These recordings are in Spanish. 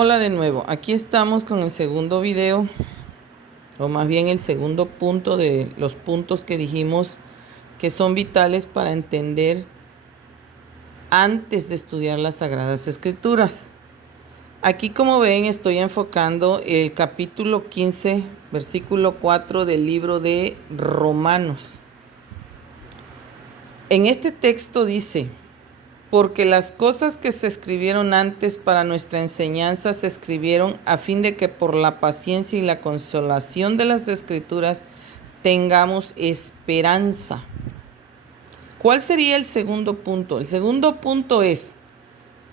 Hola de nuevo, aquí estamos con el segundo video, o más bien el segundo punto de los puntos que dijimos que son vitales para entender antes de estudiar las Sagradas Escrituras. Aquí, como ven, estoy enfocando el capítulo 15, versículo 4 del libro de Romanos. En este texto dice: porque las cosas que se escribieron antes para nuestra enseñanza se escribieron a fin de que por la paciencia y la consolación de las Escrituras tengamos esperanza. ¿Cuál sería el segundo punto? El segundo punto es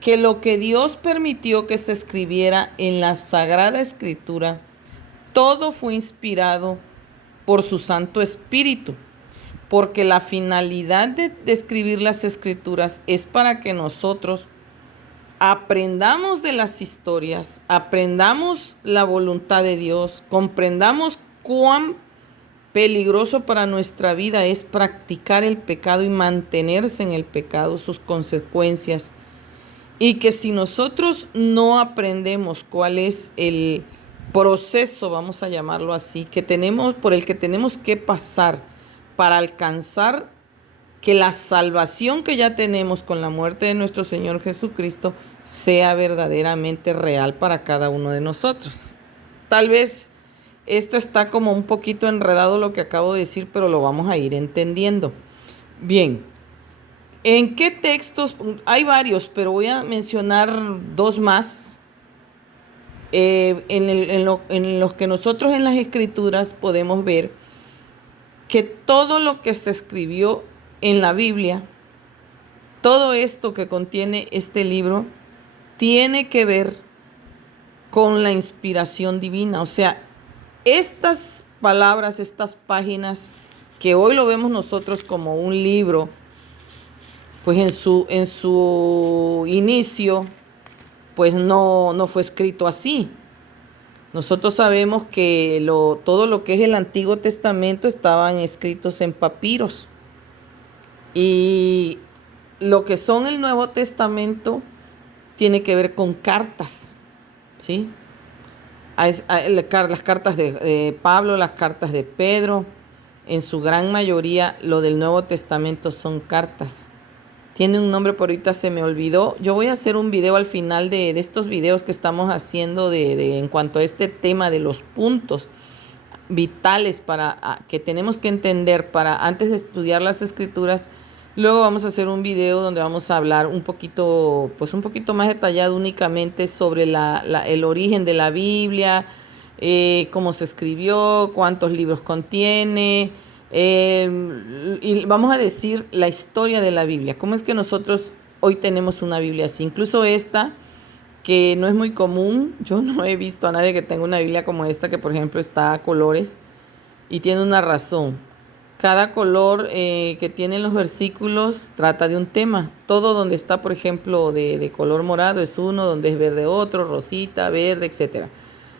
que lo que Dios permitió que se escribiera en la Sagrada Escritura, todo fue inspirado por su Santo Espíritu. Porque la finalidad de escribir las Escrituras es para que nosotros aprendamos de las historias, aprendamos la voluntad de Dios, comprendamos cuán peligroso para nuestra vida es practicar el pecado y mantenerse en el pecado, sus consecuencias. Y que si nosotros no aprendemos cuál es el proceso, vamos a llamarlo así, por el que tenemos que pasar para alcanzar que la salvación que ya tenemos con la muerte de nuestro Señor Jesucristo sea verdaderamente real para cada uno de nosotros. Tal vez esto está como un poquito enredado lo que acabo de decir, pero lo vamos a ir entendiendo. Bien, ¿en qué textos? Hay varios, pero voy a mencionar dos más. En los que nosotros en las Escrituras podemos ver que todo lo que se escribió en la Biblia, todo esto que contiene este libro, tiene que ver con la inspiración divina. O sea, estas palabras, estas páginas, que hoy lo vemos nosotros como un libro, pues en su inicio, pues no fue escrito así. Nosotros sabemos que todo lo que es el Antiguo Testamento estaban escritos en papiros. Y lo que son el Nuevo Testamento tiene que ver con cartas, ¿sí? Las cartas de Pablo, las cartas de Pedro, en su gran mayoría lo del Nuevo Testamento son cartas. Tiene un nombre, por ahorita se me olvidó. Yo voy a hacer un video al final de estos videos que estamos haciendo en cuanto a este tema de los puntos vitales que tenemos que entender para antes de estudiar las Escrituras. Luego vamos a hacer un video donde vamos a hablar un poquito más detallado únicamente sobre el origen de la Biblia, cómo se escribió, cuántos libros contiene, y vamos a decir la historia de la Biblia. ¿Cómo es que nosotros hoy tenemos una Biblia así? Incluso esta, que no es muy común. Yo no he visto a nadie que tenga una Biblia como esta, que por ejemplo está a colores y tiene una razón. Cada color que tienen los versículos trata de un tema. Todo donde está, por ejemplo, de color morado es uno, donde es verde otro, rosita, verde, etc.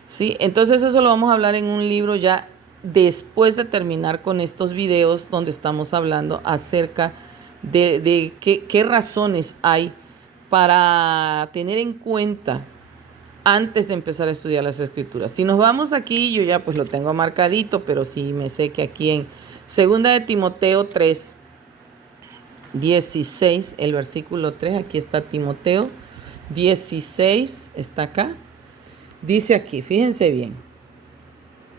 ¿Sí? Entonces eso lo vamos a hablar en un libro ya después de terminar con estos videos donde estamos hablando acerca de qué razones hay para tener en cuenta antes de empezar a estudiar las Escrituras. Si nos vamos aquí, yo ya pues lo tengo marcadito, pero sí me sé que aquí en 2 de Timoteo 3:16, el versículo 3, aquí está Timoteo 16, está acá. Dice aquí, fíjense bien.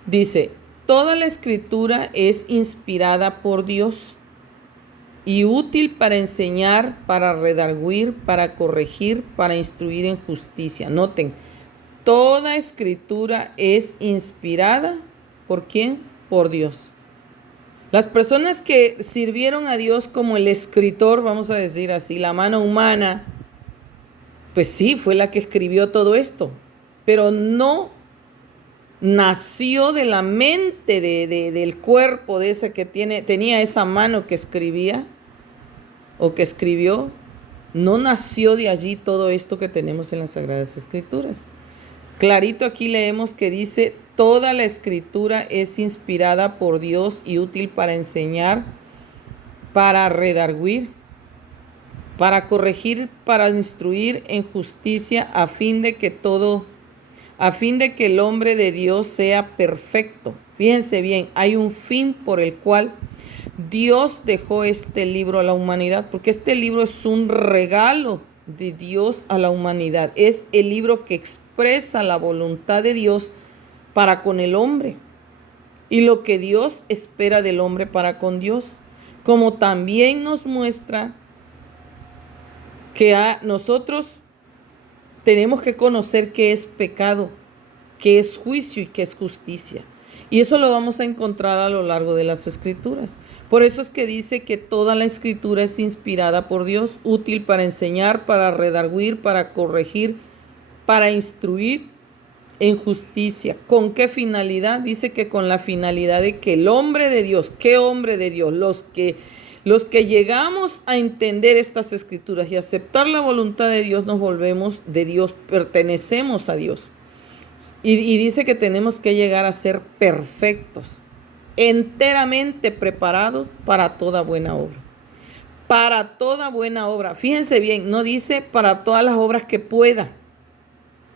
Dice: toda la Escritura es inspirada por Dios y útil para enseñar, para redarguir, para corregir, para instruir en justicia. Noten, toda Escritura es inspirada, ¿por quién? Por Dios. Las personas que sirvieron a Dios como el escritor, vamos a decir así, la mano humana, pues sí, fue la que escribió todo esto, pero no nació de la mente del cuerpo de ese que tenía esa mano que escribía o que escribió. No nació de allí todo esto que tenemos en las Sagradas Escrituras. Clarito aquí leemos que dice: toda la Escritura es inspirada por Dios y útil para enseñar, para redarguir, para corregir, para instruir en justicia, a fin de que todo a fin de que el hombre de Dios sea perfecto. Fíjense bien, hay un fin por el cual Dios dejó este libro a la humanidad, porque este libro es un regalo de Dios a la humanidad. Es el libro que expresa la voluntad de Dios para con el hombre y lo que Dios espera del hombre para con Dios, como también nos muestra que nosotros tenemos que conocer qué es pecado, qué es juicio y qué es justicia. Y eso lo vamos a encontrar a lo largo de las Escrituras. Por eso es que dice que toda la Escritura es inspirada por Dios, útil para enseñar, para redarguir, para corregir, para instruir en justicia. ¿Con qué finalidad? Dice que con la finalidad de que el hombre de Dios, ¿qué hombre de Dios? Los que llegamos a entender estas Escrituras y aceptar la voluntad de Dios, nos volvemos de Dios, pertenecemos a Dios. Y dice que tenemos que llegar a ser perfectos, enteramente preparados para toda buena obra. Para toda buena obra. Fíjense bien, no dice para todas las obras que pueda,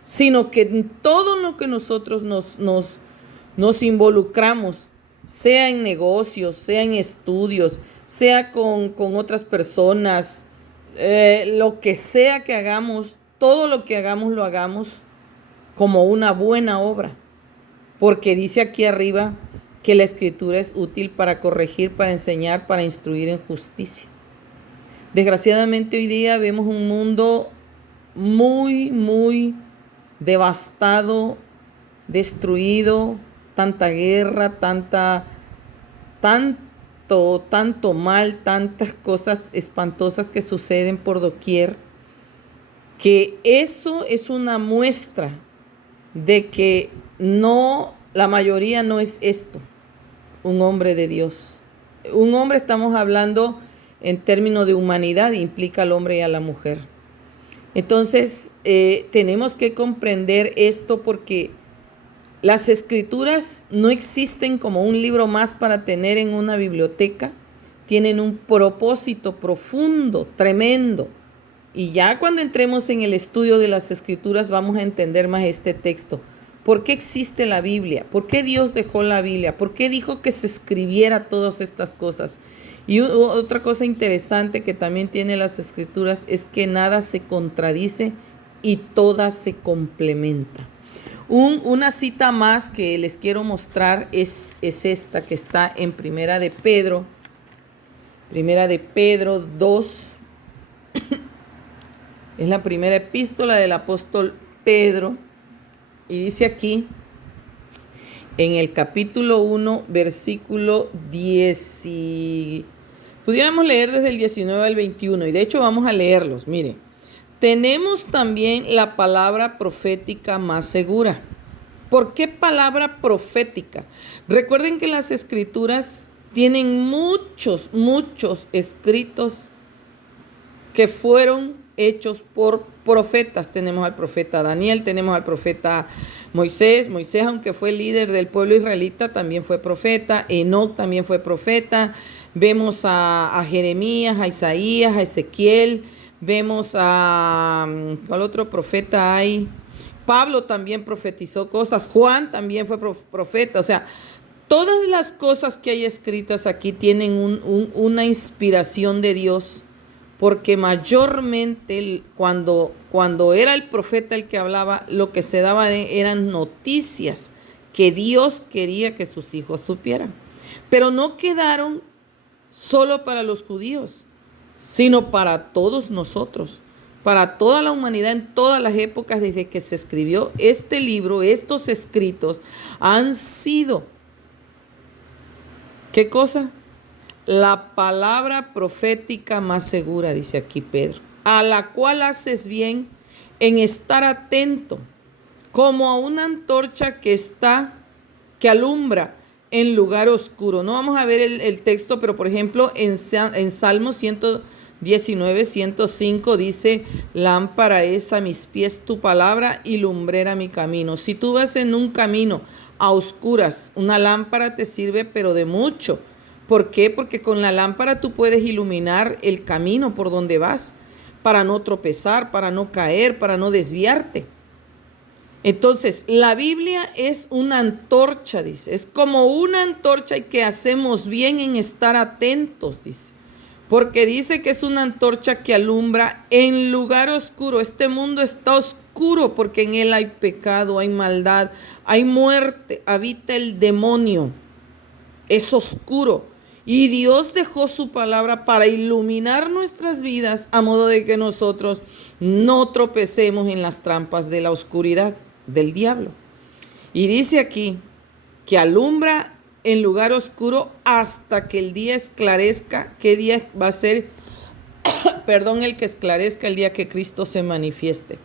sino que en todo lo que nosotros nos involucramos, sea en negocios, sea en estudios, sea con otras personas, lo que sea que hagamos, todo lo que hagamos lo hagamos como una buena obra, porque dice aquí arriba que la Escritura es útil para corregir, para enseñar, para instruir en justicia. Desgraciadamente hoy día vemos un mundo muy, muy devastado, destruido, tanta guerra, tanto mal, tantas cosas espantosas que suceden por doquier, que eso es una muestra de que la mayoría no es esto, un hombre de Dios. Un hombre, estamos hablando en términos de humanidad, implica al hombre y a la mujer. Entonces, tenemos que comprender esto, porque las Escrituras no existen como un libro más para tener en una biblioteca. Tienen un propósito profundo, tremendo. Y ya cuando entremos en el estudio de las Escrituras vamos a entender más este texto. ¿Por qué existe la Biblia? ¿Por qué Dios dejó la Biblia? ¿Por qué dijo que se escribiera todas estas cosas? Y otra cosa interesante que también tiene las Escrituras es que nada se contradice y todas se complementan. Una cita más que les quiero mostrar es esta, que está en Primera de Pedro 2. Es la primera epístola del apóstol Pedro, y dice aquí en el capítulo 1, versículo 10, pudiéramos leer desde el 19 al 21, y de hecho vamos a leerlos. Mire, tenemos también la palabra profética más segura. ¿Por qué palabra profética? Recuerden que las Escrituras tienen muchos escritos que fueron hechos por profetas. Tenemos al profeta Daniel, tenemos al profeta Moisés, aunque fue líder del pueblo israelita, también fue profeta. Enoc también fue profeta. Vemos a Jeremías, a Isaías, a Ezequiel. Vemos ¿cuál otro profeta hay? Pablo también profetizó cosas. Juan también fue profeta. O sea, todas las cosas que hay escritas aquí tienen una inspiración de Dios, porque mayormente cuando era el profeta el que hablaba, lo que se daba eran noticias que Dios quería que sus hijos supieran. Pero no quedaron solo para los judíos, sino para todos nosotros, para toda la humanidad en todas las épocas desde que se escribió este libro. Estos escritos han sido, ¿qué cosa? La palabra profética más segura, dice aquí Pedro, a la cual haces bien en estar atento, como a una antorcha que alumbra en lugar oscuro. No vamos a ver el texto, pero por ejemplo en Salmo 119, 105 dice: lámpara es a mis pies tu palabra y lumbrera mi camino. Si tú vas en un camino a oscuras, una lámpara te sirve, pero de mucho. ¿Por qué? Porque con la lámpara tú puedes iluminar el camino por donde vas, para no tropezar, para no caer, para no desviarte. Entonces, la Biblia es una antorcha, dice. Es como una antorcha y que hacemos bien en estar atentos, dice. Porque dice que es una antorcha que alumbra en lugar oscuro. Este mundo está oscuro porque en él hay pecado, hay maldad, hay muerte, habita el demonio. Es oscuro. Y Dios dejó su palabra para iluminar nuestras vidas a modo de que nosotros no tropecemos en las trampas de la oscuridad del diablo. Y dice aquí que alumbra en lugar oscuro hasta que el día esclarezca. ¿Qué día va a ser? El que esclarezca, el día que Cristo se manifieste.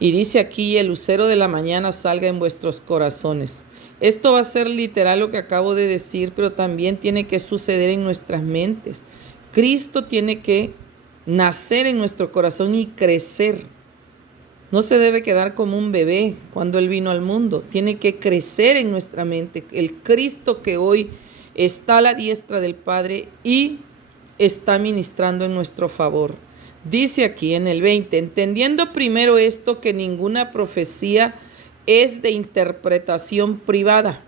Y dice aquí, el lucero de la mañana salga en vuestros corazones. Esto va a ser literal lo que acabo de decir, pero también tiene que suceder en nuestras mentes. Cristo tiene que nacer en nuestro corazón y crecer. No se debe quedar como un bebé cuando Él vino al mundo. Tiene que crecer en nuestra mente. El Cristo que hoy está a la diestra del Padre y está ministrando en nuestro favor. Dice aquí en el 20, entendiendo primero esto, que ninguna profecía es de interpretación privada.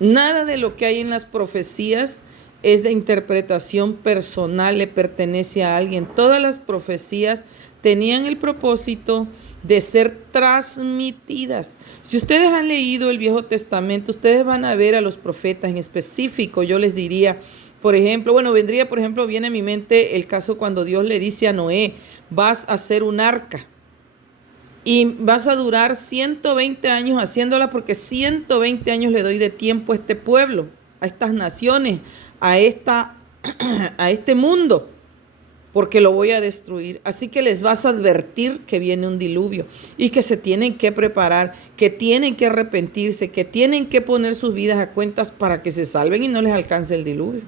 Nada de lo que hay en las profecías es de interpretación personal, le pertenece a alguien. Todas las profecías tenían el propósito de ser transmitidas. Si ustedes han leído el Viejo Testamento, ustedes van a ver a los profetas en específico. Yo les diría, por ejemplo, viene a mi mente el caso cuando Dios le dice a Noé, vas a hacer un arca y vas a durar 120 años haciéndola, porque 120 años le doy de tiempo a este pueblo, a estas naciones, a este mundo, porque lo voy a destruir. Así que les vas a advertir que viene un diluvio y que se tienen que preparar, que tienen que arrepentirse, que tienen que poner sus vidas a cuentas para que se salven y no les alcance el diluvio.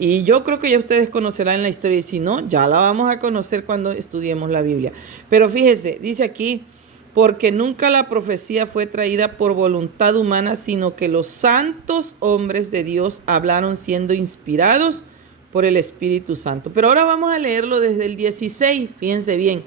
Y yo creo que ya ustedes conocerán la historia, y si no, ya la vamos a conocer cuando estudiemos la Biblia. Pero fíjese, dice aquí, porque nunca la profecía fue traída por voluntad humana, sino que los santos hombres de Dios hablaron siendo inspirados por el Espíritu Santo. Pero ahora vamos a leerlo desde el 16, fíjense bien.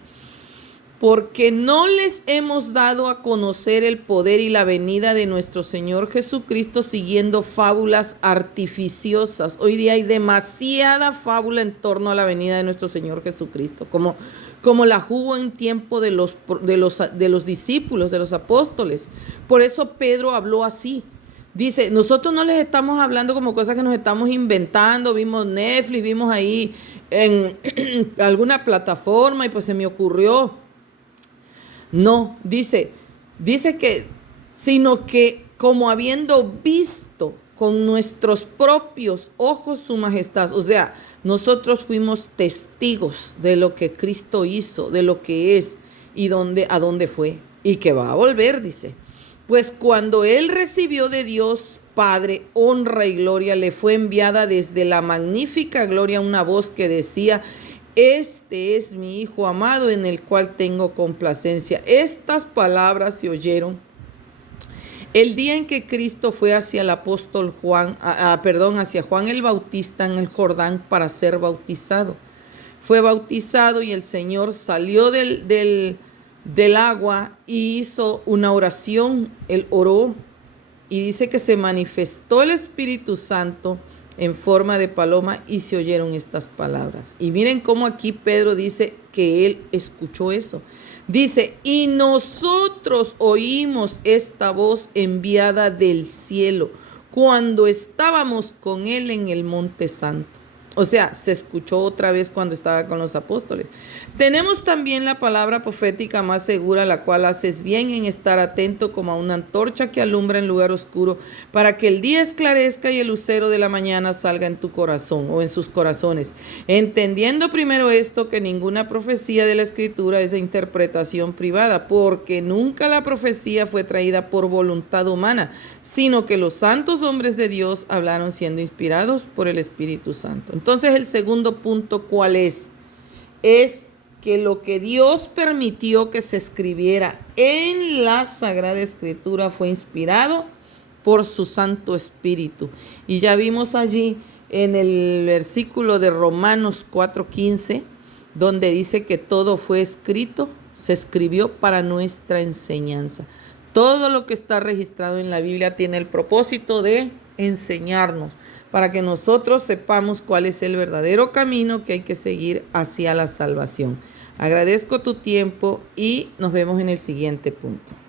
Porque no les hemos dado a conocer el poder y la venida de nuestro Señor Jesucristo siguiendo fábulas artificiosas. Hoy día hay demasiada fábula en torno a la venida de nuestro Señor Jesucristo, como la hubo en tiempo de los discípulos, de los apóstoles. Por eso Pedro habló así. Dice, nosotros no les estamos hablando como cosas que nos estamos inventando. Vimos Netflix, vimos ahí en alguna plataforma y pues se me ocurrió. No, dice que, sino que como habiendo visto con nuestros propios ojos su majestad. O sea, nosotros fuimos testigos de lo que Cristo hizo, de lo que es y a dónde fue y que va a volver, dice. Pues cuando Él recibió de Dios Padre honra y gloria, le fue enviada desde la magnífica gloria una voz que decía, este es mi Hijo amado en el cual tengo complacencia. Estas palabras se oyeron el día en que Cristo fue hacia el apóstol Juan, hacia Juan el Bautista en el Jordán para ser bautizado. Fue bautizado y el Señor salió del agua y hizo una oración. Él oró y dice que se manifestó el Espíritu Santo en forma de paloma y se oyeron estas palabras. Y miren cómo aquí Pedro dice que él escuchó eso. Dice, y nosotros oímos esta voz enviada del cielo cuando estábamos con él en el Monte Santo. O sea, se escuchó otra vez cuando estaba con los apóstoles. Tenemos también la palabra profética más segura, la cual haces bien en estar atento como a una antorcha que alumbra en lugar oscuro, para que el día esclarezca y el lucero de la mañana salga en tu corazón o en sus corazones. Entendiendo primero esto, que ninguna profecía de la Escritura es de interpretación privada, porque nunca la profecía fue traída por voluntad humana, sino que los santos hombres de Dios hablaron siendo inspirados por el Espíritu Santo. Entonces, el segundo punto, ¿cuál es? Es que lo que Dios permitió que se escribiera en la Sagrada Escritura fue inspirado por su Santo Espíritu. Y ya vimos allí en el versículo de Romanos 4:15, donde dice que todo fue escrito se escribió para nuestra enseñanza. Todo lo que está registrado en la Biblia tiene el propósito de enseñarnos, para que nosotros sepamos cuál es el verdadero camino que hay que seguir hacia la salvación. Agradezco tu tiempo y nos vemos en el siguiente punto.